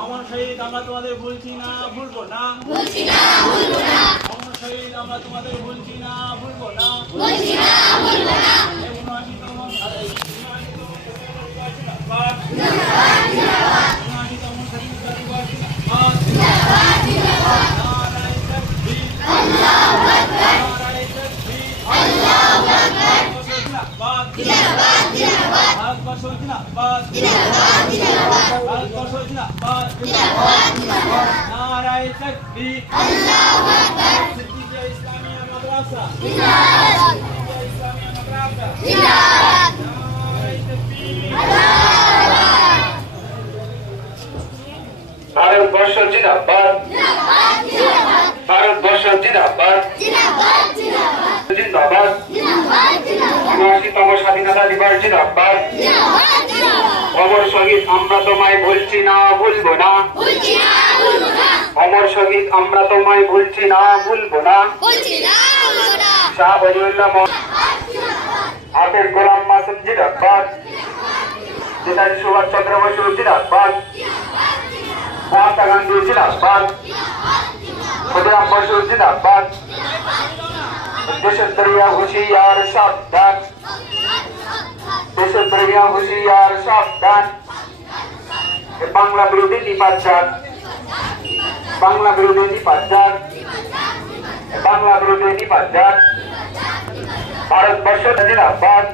অমর শহীদ আমরা তোমাদের ভুলছি না ভুলবো না। অমর শহীদ আমরা তোমাদের ভুলছি না ভুলবো না। ভারতবর্ষ নারায়ে সিদ্দিকিয়া ইসলামিয়া মাদ্রাসা ইসলামিয়া মাদ্রাসা নারায়ে তাকবীর ভারতবর্ষ দিবস জিন্দাবাদ অমর শহীদ আমরা তোমায় ভুলছি না, ভুলবো না। অমর শহীদ আমরা তোমায় ভুলছি না, ভুলবো না। শাহ সুভাষ সাবধান। দেশের দরিয়া হুশিয়ার সাবধান বাংলা বিরোধী নিপাচার বাংলা বিরোধী নিপাচার বাংলা বিরোধী নিপাচার ভারতবর্ষ জিন্দাবাদ